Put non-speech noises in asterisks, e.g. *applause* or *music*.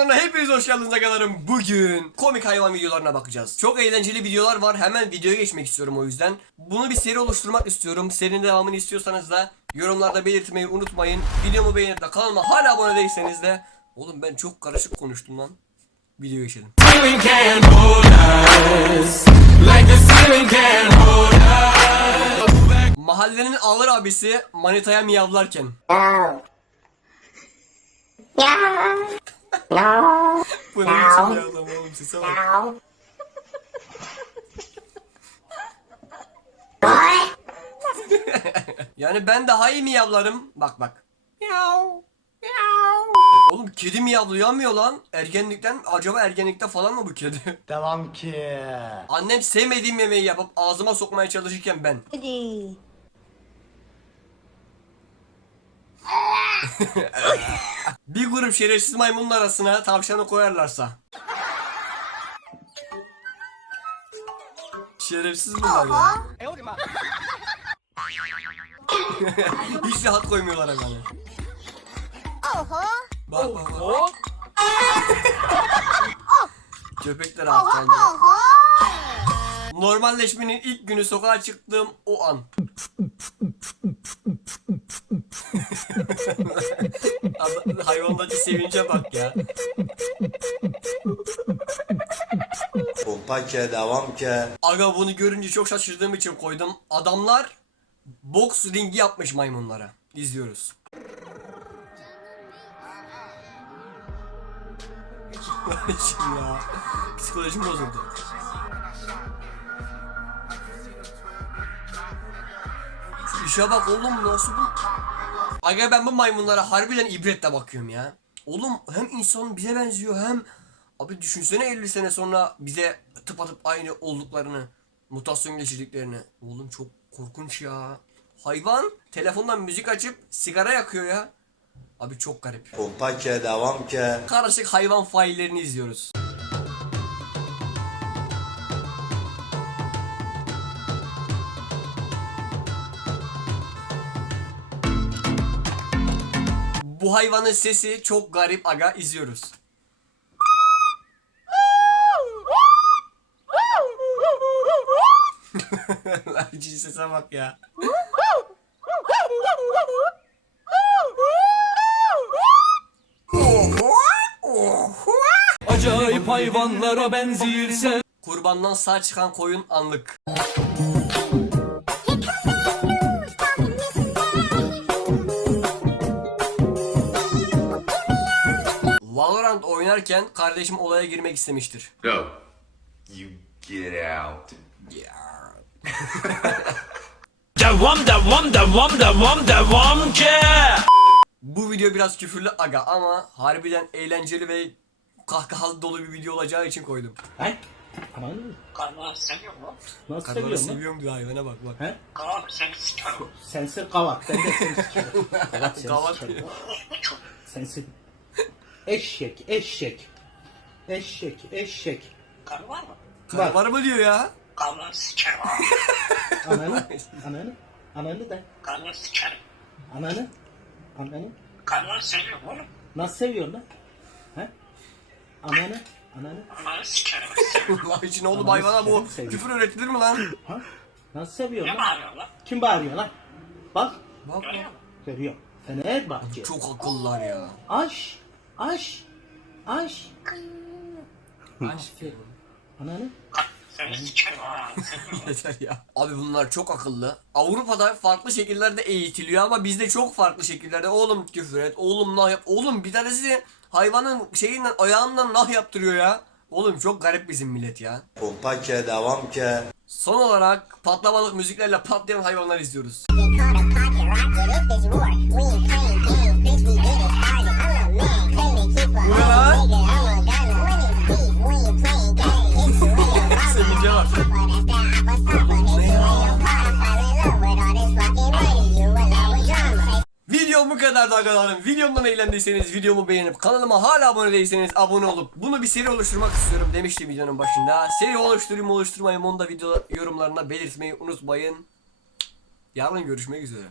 kanalına hepiniz hoş geldiniz agalarım. Bugün komik hayvan videolarına bakacağız. Çok eğlenceli videolar var. Hemen videoya geçmek istiyorum o yüzden. Bunu bir seri oluşturmak istiyorum. Serinin devamını istiyorsanız da yorumlarda belirtmeyi unutmayın. Videomu beğenip de kanalıma hala abone değilseniz de Oğlum ben çok karışık konuştum lan. Videoya geçelim. Mahallenin ağır abisi manitaya miyavlarken. Bu ne biçim miyavlama oğlum sese bak. Yani ben daha iyi miyavlarım. Bak bak. Miyav. Miyav. Oğlum kedi miyavlayamıyor lan. Ergenlikten acaba ergenlikte falan mı bu kedi? *laughs* Devam ki. Annem sevmediğim yemeği yapıp ağzıma sokmaya çalışırken ben. Hadi. *laughs* Bir grup şerefsiz maymunun arasına tavşanı koyarlarsa. Şerefsiz bunlar ya. *laughs* Hiç rahat koymuyorlar yani. Oho. Bak bak bak. *laughs* Köpekler. Oho. Normalleşmenin ilk günü sokağa çıktığım o an. Hayvandaki sevince bak ya. Pompa ke, devam ke. Aga bunu görünce çok şaşırdığım için koydum. Adamlar boks ringi yapmış maymunlara. İzliyoruz. Şimdi ya. Psikolojim bozuldu. Şu işe bak oğlum nasıl bu? Aga ben bu maymunlara harbiden ibretle bakıyorum ya. Oğlum hem insan bize benziyor hem abi düşünsene 50 sene sonra bize tıpatıp aynı olduklarını, mutasyon geçirdiklerini. Oğlum çok korkunç ya. Hayvan telefondan müzik açıp sigara yakıyor ya. Abi çok garip. Pompa ke, devam ke. Karışık hayvan faillerini izliyoruz. Bu hayvanın sesi çok garip aga izliyoruz. *laughs* Cin sese bak ya. Acayip hayvanlara benzirsen Kurbandan sağ çıkan koyun anlık. Valorant oynarken kardeşim olaya girmek istemiştir. Go. You get out. *laughs* Devam devam devam devam devam ki Bu video biraz küfürlü aga ama harbiden eğlenceli ve kahkahalı dolu bir video olacağı için koydum. He? Aman. Nasıl Karıları seviyorum lan? seviyorum diyor hayvana bak bak. He? Sensin kavak. Ben de seni sikerim. *laughs* Kavak seni. Sensin. Eşek, eşek. Eşek, eşek. Karı Var. var mı diyor ya? Ananı, ananı, ananı da. Ananı, ananı. Nasıl seviyorsun lan? He? Ananı, ananı. Allah için oğlum hayvana bu Seviyorum. küfür öğretilir mi lan? Ha? Nasıl seviyorsun lan? Kim bağırıyor lan? Bak, Bak bak. görüyor. Fenerbahçe. Çok akıllılar ya. Aş, aş, aş. Aferin. Ananı. Yeter ya. Abi bunlar çok akıllı. Avrupa'da farklı şekillerde eğitiliyor ama bizde çok farklı şekillerde. Oğlum küfür et, oğlum nah yap. Oğlum bir tanesi de hayvanın şeyinden ayağından nah yaptırıyor ya. Oğlum çok garip bizim millet ya. Pompa ke, devam ke. Son olarak patlamalık müziklerle patlayan hayvanlar izliyoruz. Bu ne lan? Sevince kadardı arkadaşlarım. Videomdan eğlendiyseniz videomu beğenip kanalıma hala abone değilseniz abone olup bunu bir seri oluşturmak istiyorum demiştim videonun başında. Seri oluşturayım oluşturmayayım onu da video yorumlarına belirtmeyi unutmayın. Yarın görüşmek üzere.